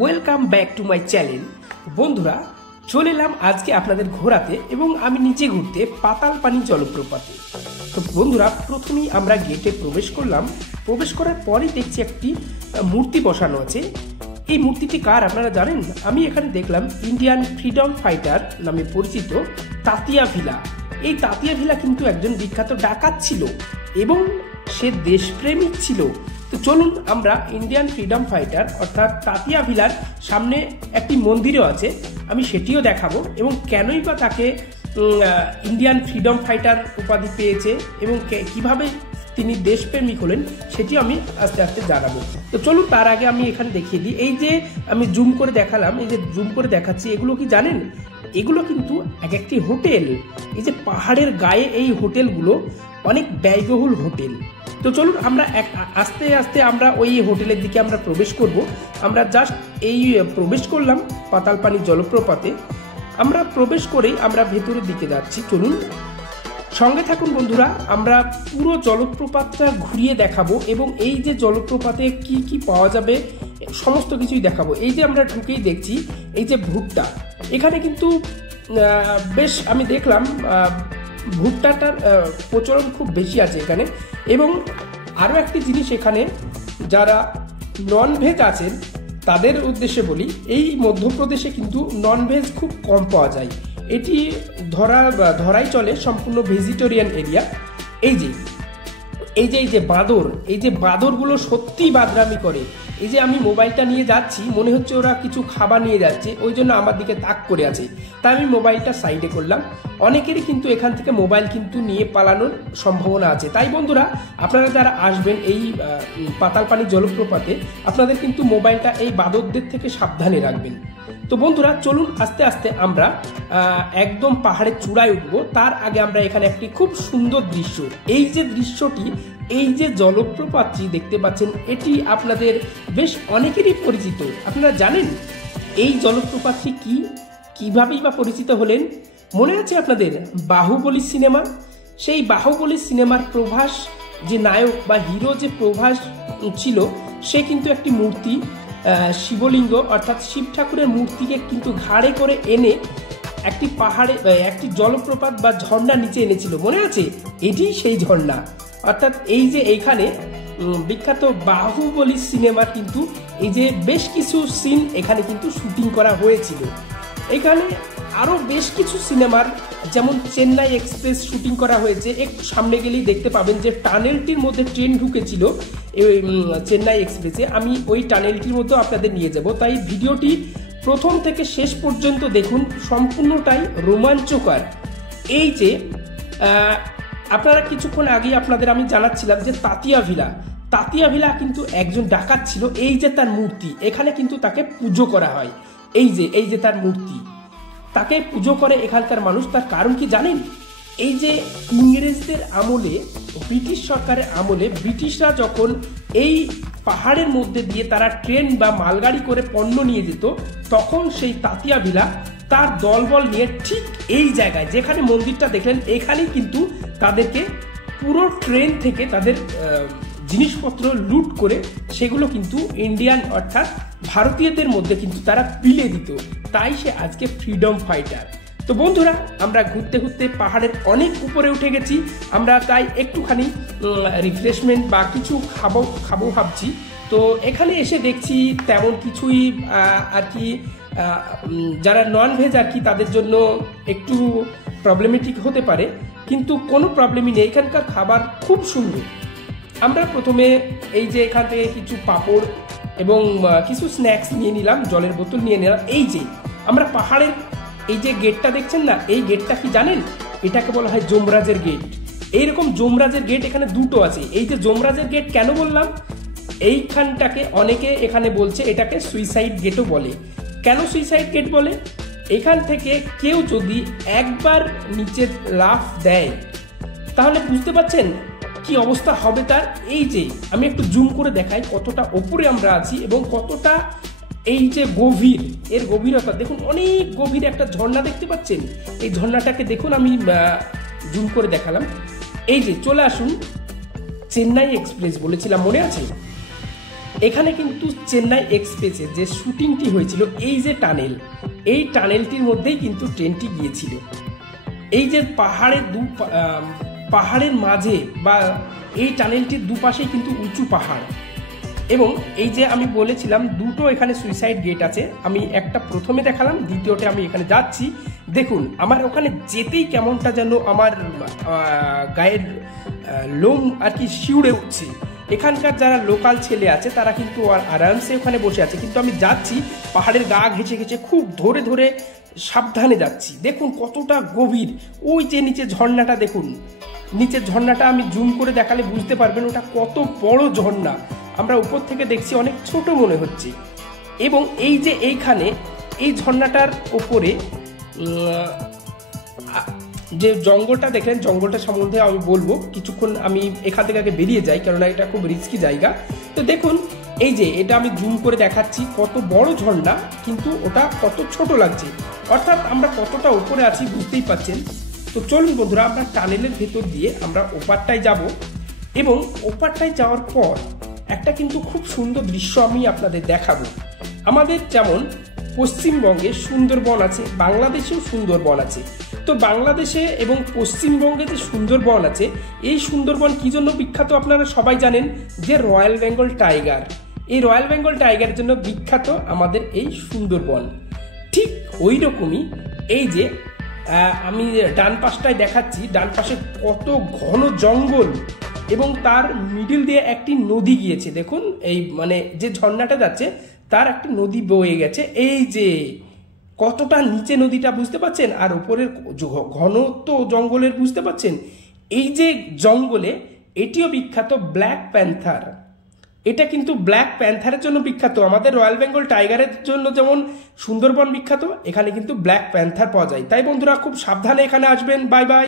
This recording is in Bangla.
Welcome back to my channel. বন্ধুরা, চলে এলাম আজকে আপনাদের ঘোরাতে এবং আমি নিজে ঘুরতে পাতালপানি জলপ্রপাতে। তো বন্ধুরা, প্রথমেই আমরা গেটে প্রবেশ করলাম। প্রবেশ করার পরেই দেখছি একটি মূর্তি বসানো আছে। এই মূর্তিটি কার আপনারা জানেন? আমি এখানে দেখলাম ইন্ডিয়ান ফ্রিডম ফাইটার নামে পরিচিত তাতিয়া ভিলা। এই তাতিয়া ভিলা কিন্তু একজন বিখ্যাত ডাকাত ছিল এবং সে দেশপ্রেমিক ছিল। তো চলুন আমরা ইন্ডিয়ান ফ্রিডম ফাইটার অর্থাৎ তাতিয়া ভিলার সামনে একটি মন্দিরও আছে, আমি সেটিও দেখাবো এবং কেনই বা তাকে ইন্ডিয়ান ফ্রিডম ফাইটার উপাধি পেয়েছে এবং কিভাবে তিনি দেশপ্রেমিক হলেন সেটিও আমি আস্তে আস্তে জানাবো। তো চলুন তার আগে আমি এখানে দেখিয়ে দিই। এই যে আমি জুম করে দেখালাম, এই যে জুম করে দেখাচ্ছি, এগুলো কি জানেন? এগুলো কিন্তু এক একটি হোটেল। এই যে পাহাড়ের গায়ে এই হোটেলগুলো অনেক ব্যয়বহুল হোটেল। তো চলুন আমরা আস্তে আস্তে আমরা ওই হোটেলের দিকে আমরা প্রবেশ করব। আমরা জাস্ট এই প্রবেশ করলাম পাতালপানি জলপ্রপাতে। আমরা প্রবেশ করেই আমরা ভেতরের দিকে যাচ্ছি। চলুন সঙ্গে থাকুন বন্ধুরা, আমরা পুরো জলপ্রপাতটা ঘুরিয়ে দেখাবো এবং এই যে জলপ্রপাতে কি কি পাওয়া যাবে সমস্ত কিছুই দেখাবো। এই যে আমরা ঢুকেই দেখছি এই যে ভুট্টা, এখানে কিন্তু বেশ আমি দেখলাম ভুট্টাটার প্রচলন খুব বেশি আছে এখানে। এবং আরও একটি জিনিস, এখানে যারা ননভেজ আছেন তাদের উদ্দেশ্যে বলি, এই মধ্যপ্রদেশে কিন্তু ননভেজ খুব কম পাওয়া যায়। এটি ধরাই চলে সম্পূর্ণ ভেজিটেরিয়ান এরিয়া। এই যে বাঁদর, এই যে বাঁদরগুলো সত্যি বাদরামি করে। এই যে আমি মোবাইলটা নিয়ে যাচ্ছি, মনে হচ্ছে ওরা কিছু খাবার নিয়ে যাচ্ছে, ওই জন্য আমার দিকে তাক করে আছে, তাই আমি মোবাইলটা সাইডে করলাম। অনেকেরই কিন্তু এখান থেকে মোবাইল কিন্তু নিয়ে পালানোর সম্ভাবনা আছে। তাই বন্ধুরা, আপনারা যারা আসবেন এই পাতালপানি জলপ্রপাতে, আপনাদের কিন্তু মোবাইলটা এই বাঁদরদের থেকে সাবধানে রাখবেন। তো বন্ধুরা চলুন আস্তে আস্তে আমরা একদম পাহাড়ের চূড়ায় উঠবো। তার আগে আমরা এখানে একটি খুব সুন্দর দৃশ্য, এই যে দৃশ্যটি, এই যে জলপ্রপাতটি দেখতে পাচ্ছেন, এটি আপনাদের বেশ অনেকেরই পরিচিত। আপনারা জানেন এই জলপ্রপাতটি কিভাবেই বা পরিচিত হলেন? মনে আছে আপনাদের বাহুবলী সিনেমা? সেই বাহুবলী সিনেমার প্রভাস যে নায়ক বা হিরো যে প্রভাস ছিল, সে কিন্তু একটি মূর্তি, শিবলিঙ্গ অর্থাৎ শিব ঠাকুরের মূর্তিকে কিন্তু ঘাড়ে করে এনে একটি পাহাড়ে একটি জলপ্রপাত বা ঝর্ণা নিচে এনেছিল, মনে আছে? এটি সেই ঝর্ণা। অর্থাৎ এই যে এইখানে বিখ্যাত বাহুবলী সিনেমার কিন্তু এই যে বেশ কিছু সিন এখানে কিন্তু শুটিং করা হয়েছিল। এখানে আরও বেশ কিছু সিনেমার, যেমন চেন্নাই এক্সপ্রেস শুটিং করা হয়েছে। একটু সামনে গেলেই দেখতে পাবেন যে টানেলটির মধ্যে ট্রেন ঢুকেছিল চেন্নাই এক্সপ্রেসে। আমি ওই টানেলটির মধ্যেও আপনাদের নিয়ে যাব, তাই ভিডিওটি প্রথম থেকে শেষ পর্যন্ত দেখুন, সম্পূর্ণটাই রোমাঞ্চকর। এই যে আপনারা কিছুক্ষণ আগে আপনাদের আমি জানাচ্ছিলাম যে তাতিয়া ভিলা কিন্তু একজন ডাকাত ছিল। এই যে তার মূর্তি, এখানে কিন্তু তাকে পুজো করা হয়। এই যে তার মূর্তি, তাকে পুজো করে এখানকার মানুষ। তার কারণ কি জানেন? এই যে ইংরেজদের আমলে, ব্রিটিশ সরকারের আমলে, ব্রিটিশরা যখন এই পাহাড়ের মধ্যে দিয়ে তারা ট্রেন বা মালগাড়ি করে পণ্য নিয়ে যেত, তখন সেই তাতিয়া ভিলা তার দলবল নিয়ে ঠিক এই জায়গায়, যেখানে মন্দিরটা দেখলেন, এখানেই কিন্তু তাদেরকে পুরো ট্রেন থেকে তাদের জিনিসপত্র লুট করে সেগুলো কিন্তু ইন্ডিয়ান অর্থাৎ ভারতীয়দের মধ্যে কিন্তু তারা বিলে দিত। তাই সে আজকে ফ্রিডম ফাইটার। তো বন্ধুরা, আমরা ঘুরতে ঘুরতে পাহাড়ের অনেক উপরে উঠে গেছি। আমরা তাই একটুখানি রিফ্রেশমেন্ট বা কিছু খাবো ভাবছি। তো এখানে এসে দেখছি তেমন কিছুই আর কি, যারা ননভেজ আর কি তাদের জন্য একটু প্রবলেমেটিক হতে পারে, কিন্তু কোনো প্রবলেমই নেই, এখানকার খাবার খুব সুন্দর। আমরা প্রথমে এই যে এখান থেকে কিছু পাঁপড় এবং কিছু স্ন্যাক্স নিয়ে নিলাম, জলের বোতল নিয়ে নিলাম। এই যে আমরা পাহাড়ের এই যে গেটটা দেখছেন না, এই গেটটা কি জানেন? এটাকে বলা হয় যমরাজের গেট। এইরকম যমরাজের গেট এখানে দুটো আছে। এই যে যমরাজের গেট কেন বললাম? এইখানটাকে অনেকে এখানে বলছে এটাকে সুইসাইড গেটও বলে। কেন সুইসাইড গেট বলে? এখান থেকে কেউ যদি একবার নিচে লাফ দেয়, তাহলে বুঝতে পারছেন কি অবস্থা হবে তার। এই যে আমি একটু জুম করে দেখাই কতটা ওপরে আমরা আছি এবং কতটা এই যে গভীর, এর গভীরতা দেখুন, অনেক গভীর একটা ঝর্ণা দেখতে পাচ্ছেন। এই ঝর্ণাটাকে দেখুন, আমি জুম করে দেখালাম। এই যে চলে আসুন, চেন্নাই এক্সপ্রেস বলেছিলাম, মনে আছে? এখানে কিন্তু চেন্নাই এক্সপ্রেসের যে শুটিংটি হয়েছিল, এই যে টানেল, এই টানেলটির মধ্যেই কিন্তু ট্রেনটি গিয়েছিল। এই যে পাহাড়ের মাঝে বা এই টানেলটির দুপাশেই কিন্তু উঁচু পাহাড়, এবং এই যে আমি বলেছিলাম দুটো এখানে সুইসাইড গেট আছে, আমি একটা প্রথমে দেখালাম, দ্বিতীয়তে আমি এখানে যাচ্ছি। দেখুন আমার ওখানে যেতেই কেমনটা যেন আমার গায়ের লোম আর কি শিউড়ে উঠছে। এখানকার যারা লোকাল ছেলে আছে তারা কিন্তু আরামসে ওখানে বসে আছে, কিন্তু আমি যাচ্ছি পাহাড়ের গা ঘেঁচে ঘেঁচে, খুব ধরে ধরে সাবধানে যাচ্ছি। দেখুন কতটা গভীর, ওই যে নিচে ঝর্ণাটা দেখুন, নিচের ঝর্ণাটা আমি জুম করে দেখালে বুঝতে পারবেন ওটা কত বড় ঝর্ণা। আমরা উপর থেকে দেখছি অনেক ছোট মনে হচ্ছে। এবং এই যে এইখানে এই ঝর্ণাটার ওপরে যে জঙ্গলটা দেখলেন, জঙ্গলটা সম্বন্ধে আমি বলবো কিছুক্ষণ, আমি এখান থেকে আগে বেরিয়ে যাই কেননা এটা খুব রিস্কি জায়গা। তো দেখুন এই যে এটা আমি জুম করে দেখাচ্ছি, কত বড় ঝর্ণা কিন্তু ওটা কত ছোট লাগছে, অর্থাৎ আমরা কতটা উপরে আছি বুঝতেই পাচ্ছেন। তো চলুন বন্ধুরা, আমরা টানেলের ভেতর দিয়ে আমরা ওপারটায় যাব, এবং ওপারটায় যাওয়ার পর একটা কিন্তু খুব সুন্দর দৃশ্য আমি আপনাদের দেখাবো। আমাদের যেমন পশ্চিমবঙ্গে সুন্দরবন আছে, বাংলাদেশেও সুন্দরবন আছে। তো বাংলাদেশে এবং পশ্চিমবঙ্গে যে সুন্দরবন আছে, এই সুন্দরবন কি জন্য বিখ্যাত আপনারা সবাই জানেন, যে রয়্যাল বেঙ্গল টাইগার। এই রয়্যাল বেঙ্গল টাইগারের জন্য বিখ্যাত আমাদের এই সুন্দরবন। ঠিক ওই রকমই এই যে আমি ডান পাশটায় দেখাচ্ছি, ডান পাশে কত ঘন জঙ্গল এবং তার মিডিল দিয়ে একটি নদী গিয়েছে। দেখুন এই মানে যে ঝর্ণাটা যাচ্ছে তার একটি নদী বয়ে গেছে, এই যে কতটা নিচে নদীটা বুঝতে পাচ্ছেন, আর উপরের ঘনত্ব জঙ্গলের বুঝতে পাচ্ছেন। এই যে জঙ্গলে এটিও বিখ্যাত ব্ল্যাক প্যান্থার, এটা কিন্তু ব্ল্যাক প্যান্থারের জন্য বিখ্যাত। আমাদের রয়্যাল বেঙ্গল টাইগারের জন্য যেমন সুন্দরবন বিখ্যাত, এখানে কিন্তু ব্ল্যাক প্যান্থার পাওয়া যায়। তাই বন্ধুরা খুব সাবধানে এখানে আসবেন। Bye bye.